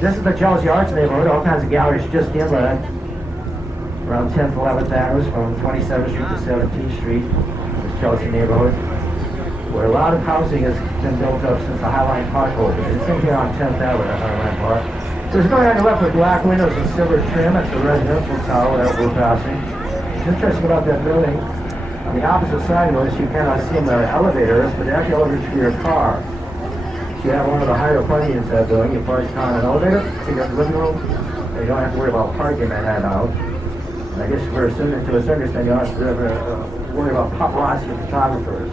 This is the Chelsea Arts neighborhood. All kinds of galleries just inland. Around 10th, 11th Avenues from 27th Street to 17th Street. This Chelsea neighborhood, where a lot of housing has been built up since the Highline Park opened. It's in here on 10th Avenue, Highline Park. There's a building on the left with black windows and silver trim. That's the residential tower that we're passing. What's interesting about that building, on the opposite side of this, you cannot see them. There are elevators, but they're actually elevators for your car. You have one of the higher parking in that building. You park on an elevator, you got the living room, and you don't have to worry about parking that head out. And I guess to a certain extent, you don't have to worry about paparazzi and photographers.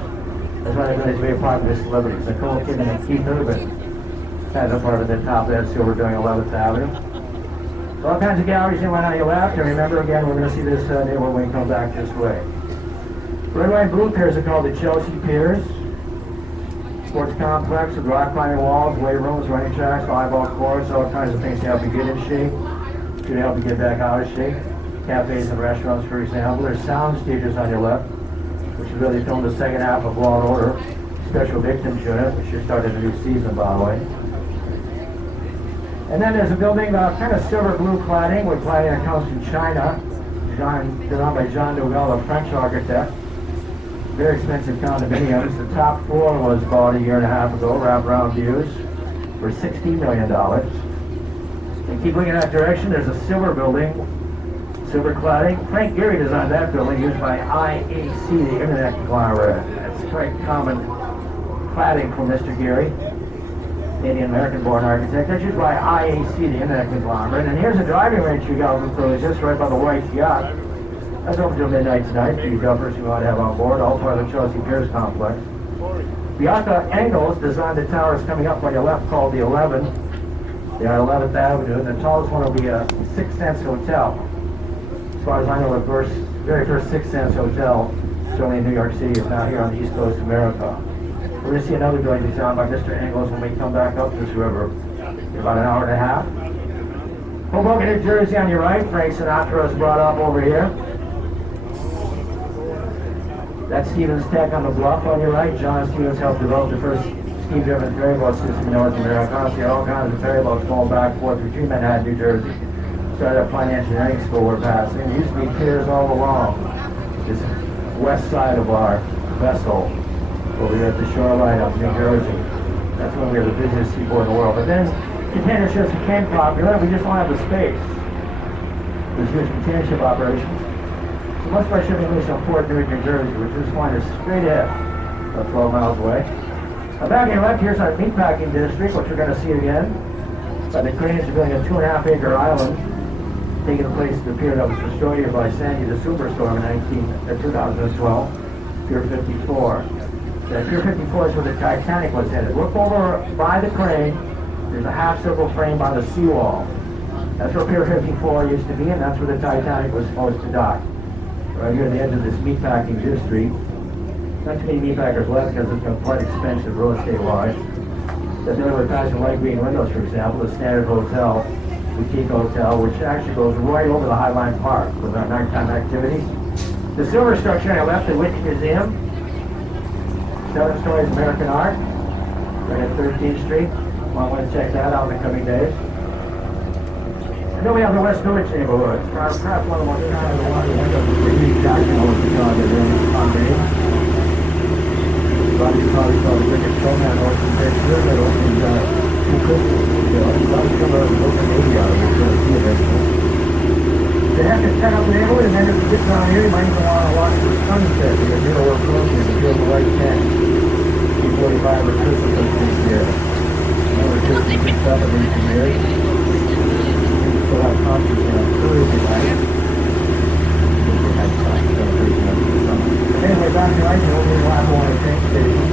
That's why they're very popular celebrities. Nicole Kidman and Keith Urban had a part of the top of that silver doing 11th Avenue. So all kinds of galleries in one on your left, and remember again, we're going to see this neighborhood when we come back this way. Red, white, and blue piers are called the Chelsea Piers. Sports complex with rock climbing walls, weight rooms, running tracks, volleyball courts, all kinds of things to help you get in shape, to help you get back out of shape. Cafes and restaurants, for example. There's sound stages on your left, which is really filmed the second half of Law and Order. Special Victims Unit, which just started a new season, by the way. And then there's a building, kind of silver blue cladding, with cladding that comes from China, designed by Jean Nouvel, a French architect. Very expensive condominiums. The top floor was bought a year and a half ago, wraparound views, for $16 million. And keep looking in that direction, there's a silver building, silver cladding. Frank Gehry designed that building, used by IAC, the internet conglomerate. That's quite common cladding for Mr. Gehry, Canadian-American-born architect. That's used by IAC, the internet conglomerate. And here's a driving range you got for just right by the White Yacht. That's open till midnight tonight for you golfers who want to have on board, all part of the Chelsea Piers complex. Bianca Engels designed the towers coming up on your left called the 11. They're on 11th Avenue, and the tallest one will be a 6 Sense Hotel. As far as I know, the very first 6 Sense Hotel, certainly in New York City, is now here on the East Coast of America. We're going to see another building designed by Mr. Engels when we come back up this river in about an hour and a half. Hoboken, New Jersey on your right. Frank Sinatra is brought up over here. That's Stevens Tech on the bluff on your right. John Stevens helped develop the first steam-driven ferry boat system in North America. So you had all kinds of ferry boats going back and forth between Manhattan, New Jersey. Started a finance engineering school we're passing. There used to be piers all along this west side of our vessel over here at the shoreline of New Jersey. That's when we were the busiest seaport in the world. But then container ships became popular, and we just don't have the space. There's huge container ship operations. So most of our shipping leaves from Port Newark, New Jersey, which is flying us straight ahead, about 12 miles away. Now back on your left, here's our meatpacking district, which we're going to see again. The Koreans are building a 2.5-acre island, taking the place of the pier that was destroyed here by Sandy the Superstorm in 2012, Pier 54. So Pier 54 is where the Titanic was headed. Look over by the crane. There's a half-circle frame by the seawall. That's where Pier 54 used to be, and that's where the Titanic was supposed to dock. Right here at the edge of this meatpacking district. Not too many meatpackers left because it's been quite expensive real estate-wise. The Miller Fashion Light Green Windows, for example, the Standard Hotel, Boutique Hotel, which actually goes right over the Highline Park with our nighttime activities. The silver structure on the left, the Whitney Museum. 7 stories American art, right at 13th Street. Might want to check that out in the coming days. And then we have the West Village neighborhood. Perhaps one of the most kind of the water windows is the unique document of the Chicago Sunday. A lot of you probably saw the biggest showman open this year that opened 2 Christmas ago. A lot of people are open 80 out of it, so see it actually. They have to set up the neighborhood, and then if you get down here, you might even want to watch the sunset because here we're approaching the field of white tent. 2:45 or Christmas this year. Another Christmas and celebration here. Still have concerts on Thursday night. Anyway, back to right here, we're lap on the train station.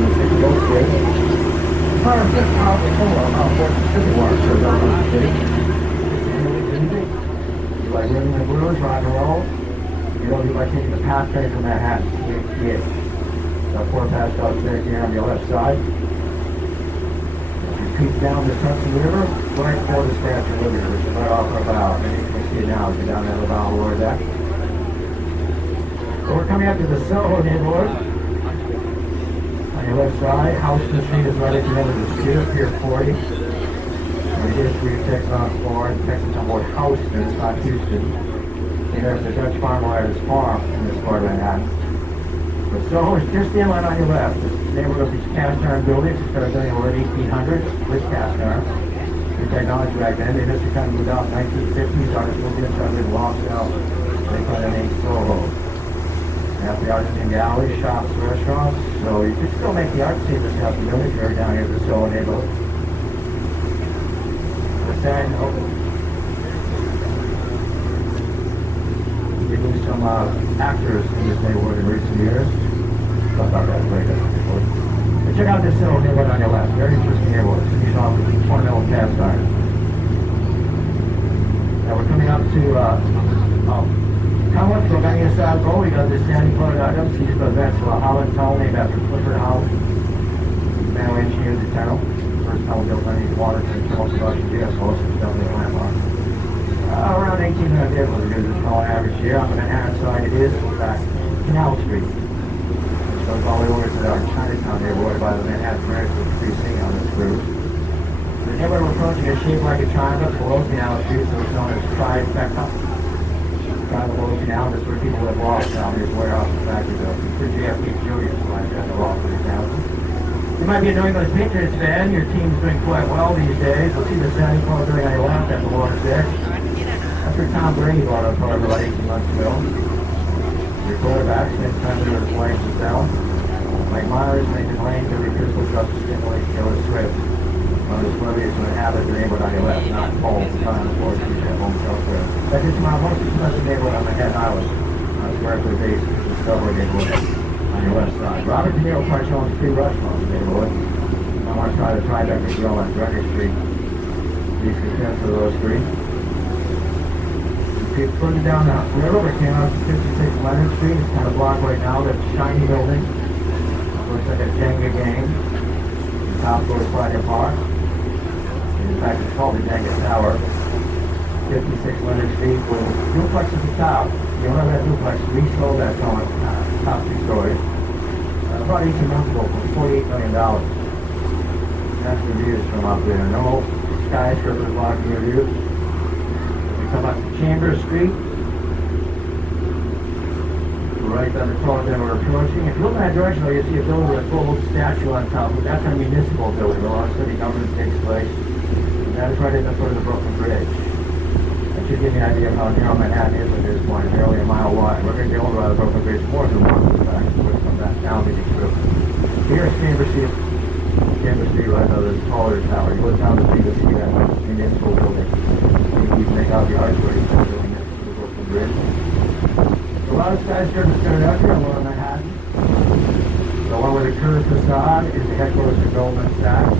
It's both great. As far as this house is full of how important city walks are down in the city. You like rhythm and blues, rock and roll. You don't do like taking the path train from Manhattan. Yeah. The 4 pass out there here on your left side. You peek down the Hudson River, right for the Statue of Liberty, which is right off our bow. And you can see it now as you're down there the bow lower deck. So we're coming up to the Soho neighborhood. On your left side, House Street is right at the end of the pier, Pier 40. We Street, takes it on floor, and takes it to Wood House near South Houston. And there's the Dutch farmer at his farm in this part of Manhattan. But so it's just the inlet on your left. This neighborhood of these cast iron buildings. It started building over 1800 with cast iron. The technology back then, they just kind of moved out in the 1950s, started moving in, started with long cell. They call it 8 Soho. After the arts in galleries, shops, restaurants. So you can still make the art scene this house building here down here in the Soho neighborhood. With that, we lose some actors in this neighborhood in recent years. Thought about that later. But check out this Soho neighborhood on your left. Very interesting neighborhood. It's off with ornamental cast iron. Now we're coming up to Commonwealth Programming South Road. We got this Sandy Colored items. These events of a Holland tunnel named after Clifford Holland. Man who engineered the tunnel. First tunnel built underneath water to tunnel production vehicles. It's definitely a landmark. Around 1800 vehicles are this tunnel average year. On the Manhattan side, it is, in fact, Canal Street. Which goes all the way over to our Chinatown neighborhood by the Manhattan Ferry, which we're seeing on this cruise. The neighborhood we're approaching is shaped like a triangle below Canal Street, so it's known as Trifecta. Below Canal, that's where people live off now. There's warehouses, factories, for JFK Juniors, like that, they're all for example. You might be a New England Patriots fan. Your team's doing quite well these days. You'll see the Sandy Colored building on your left at the water's edge. That's where Tom Brady bought up for about 18 months ago. Your quarterback spent time with his wife and cell. Mike Myers, Nathan Lane, Billy Crystal, Justice Stimulate, Taylor Swift. One of the celebrities who inhabit the neighborhood on your left, not Paul, time, of course, who's at home elsewhere. That is my most expensive neighborhood on Manhattan Island. That's where it's based, the Discovery neighborhood on your left side. Robert De Niro Park owns 3 restaurants in the neighborhood. I want to try the Tribeca Grill on Greenwich Street. These contents of those 3. Further down the river, we came out to 56 Leonard Street. It's kind of blocked right now. That shiny building. Looks like a Jenga game. The top floor is Friday Park. In fact, it's called the Jenga Tower. 56 Leonard Street with duplex at the top. The owner of that duplex resold that on top 2 stories. About 18 months ago for $48 million. That's the views from up there. No skyscrapers blocking your view. Come up to Chambers Street, right on the corner that we're approaching. If you look in that direction, though, you see a building with a full statue on top. But that's a municipal building where a lot of city government takes place. And that is right at the foot of the Brooklyn Bridge. That should give you an idea of how narrow Manhattan is at this point, nearly a mile wide. We're going to get over the Brooklyn Bridge more than once, in fact, with some of that down being true. Here is Chambers Street, right under the taller tower. You look down the street to see that municipal building. You can make out the archway building it to the Brooklyn Bridge. A lot of skyscrapers started out here on Lower Manhattan. The one with the curved facade is the headquarters of Goldman Sachs.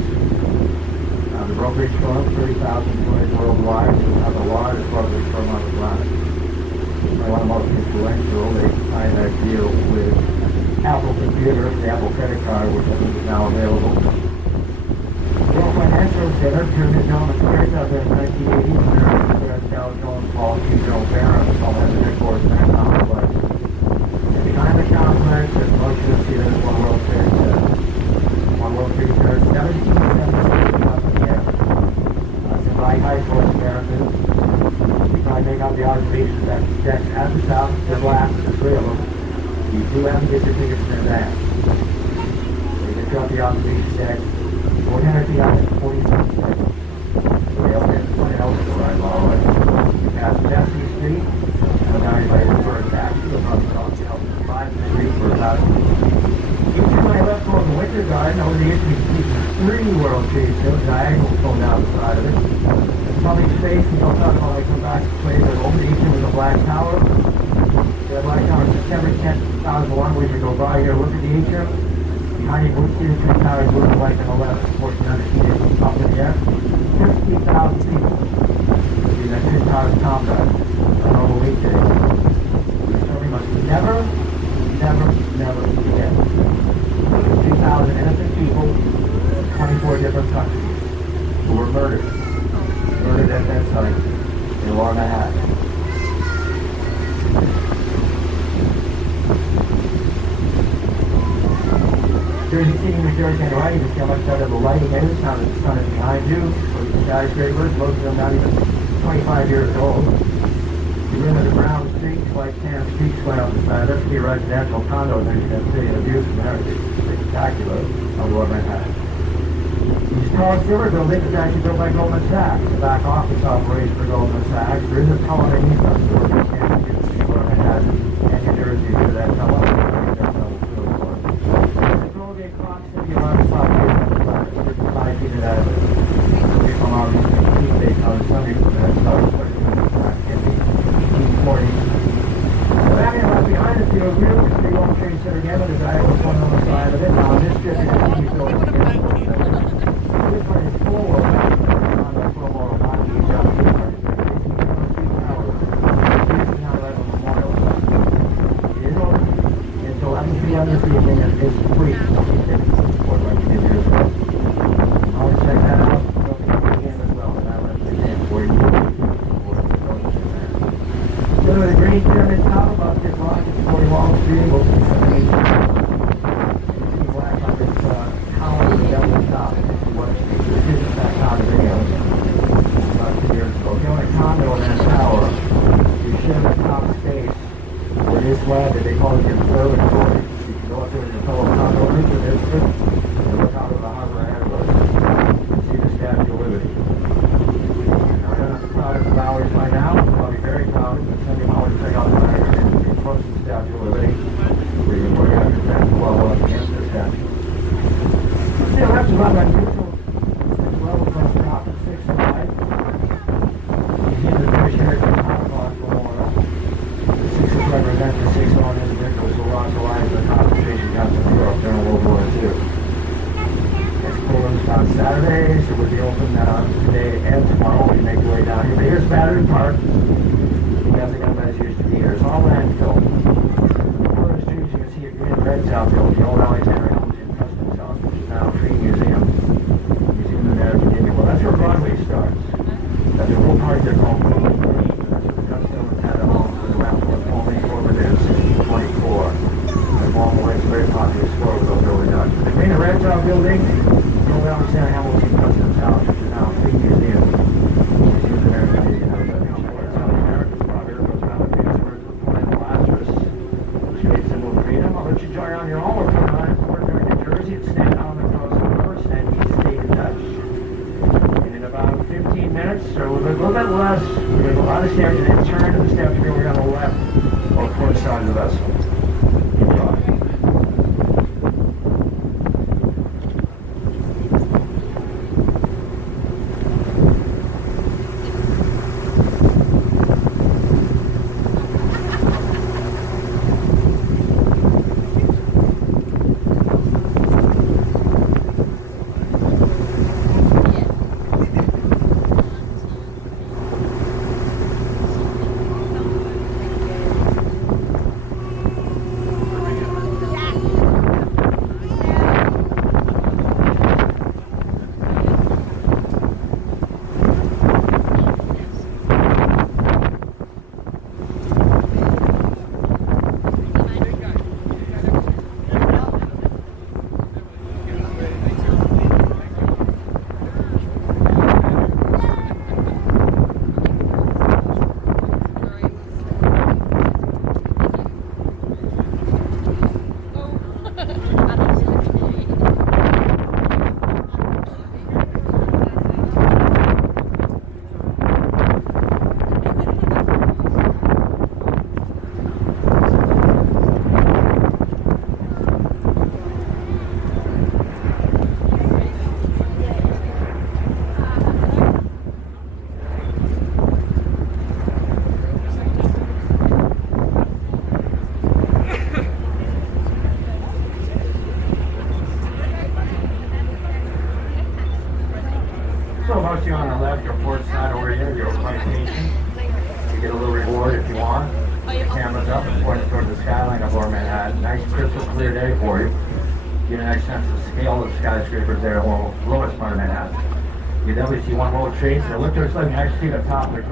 The brokerage firm, 30,000 employees worldwide, so it's not the largest brokerage firm on the planet. It's one of the most influential. They signed that deal with Apple Computer, the Apple credit card, which I think is now available. World Financial Center, Pyramid Dome, Aquarius out there in 1980. There's Dow Jones, Paul T. Joe Barron, all has the headquarters in that complex. And behind the complex, there's most of see there's One World Trade Center. One World Trade Center, 1776 up in the air. Some high school Americans. You try to make out the observations that deck at the south, they're black, there's 3 of them. You do have to get your fingers in advance. You can drop the observation deck. 400 feet out at 46 seconds. So we have one else to ride all right. You pass Jesse Street, and now you're ready for a taxi. You'll probably talk to help 5 the street for about each of my left over the Winter Garden, over the edge, you can see 3 World Trade Centers, diagonal going down the side of it. There's public space, and you'll talk about when they come back to play the over the atrium with the Black Tower. The Black Tower, September 10th, 2001, we should go by here, look at the atrium. Behind you, we'll see the Twin Towers moving like an 11, 1400 feet up in the air. 50,000 people. See that Twin Towers complex on over weekdays. So we must never forget. 2,000 innocent people, 24 different countries, who were murdered. Murdered at that site in Lower Manhattan. Jersey City, New Jersey, on the right, you can see how much better the lighting is, now that the sun is behind you. So skyscrapers, most of them not even 25 years old. The rim of the brown streets, like Sands Peak Swell, that's the residential condos, as you can see, in the views from there. It's spectacular of Lower Manhattan. These tall silver buildings is actually built by Goldman Sachs, the back office operation for Goldman Sachs. There is a tunnel underneath us, so we're just can't see the Lower Manhattan and New Jersey to that tunnel. The tollgate clock should be around 5 feet at a we come out on Tuesday on Sunday for that, so can be 1840. Back in right behind us, you have real Street World Trade Center again, with the diagonal one on the side of it. Now, on this strip, you can see buildings again. This one is full of on the promo of hockey job. It is open until 11 p.m. this evening, and it's free. For like 10 years ago. I'll check that out. Go to the green pyramid top about this block. It's 40 Wall Street. We'll see some see black on this column with the double top. What is that condominium about 2 years ago? If you own a condo in that tower, you share the top space with this slab that they call the observatory. You can go up there with your fellow condo owners with this and look out over the harbor ahead of us and see the Statue of Liberty. Now, we're not the proudest of hours by now. I'll be very proud of sending them out to check out the area and close to the Statue of Liberty, where you can look at the statue well up against the statue. See, the left is about unusual. It's level from the top of 6 and 5. You see the British Heritage Holocaust Memorial. The 6s represent the 6 own individuals who lost their lives in the concentration camps in Europe during World War II. It's closed on Saturdays. It will be open today and tomorrow when you make your way down here. But here's Battery Park. Nothing of as used to be here. It's all landfill. One of the streets you can see a green red outfield, the old Alexander Hamilton Customs House, which is now a free museum. Museum of American Indian. Well, that's where Broadway starts. That's a whole part there called Green. That's what the Customs had a home for the last one. Only over there in 1624. And Walmart is a very popular store with those early Dutch. The green and red building, the old Alexander Hamilton Customs House, which is now a free museum. Museum of American Indian. I'll let you join on your own. We're coming on in Portland, New Jersey. It's standing on the coast of the river, standing east state of Dutch. And in about 15 minutes, or a little bit less, we're going to go out of the steps and then turn to the steps and we're on the left or port side of the vessel. Enjoy. So most of you on the left, your port side over here, your flight station. You get a little reward if you want. The camera's up and pointing towards the skyline of Lower Manhattan. Nice crystal clear day for you. Get a nice sense of the scale of the skyscrapers there, or lowest part of Manhattan. You definitely see one World Trade Center. Look to the side, you actually see the top of the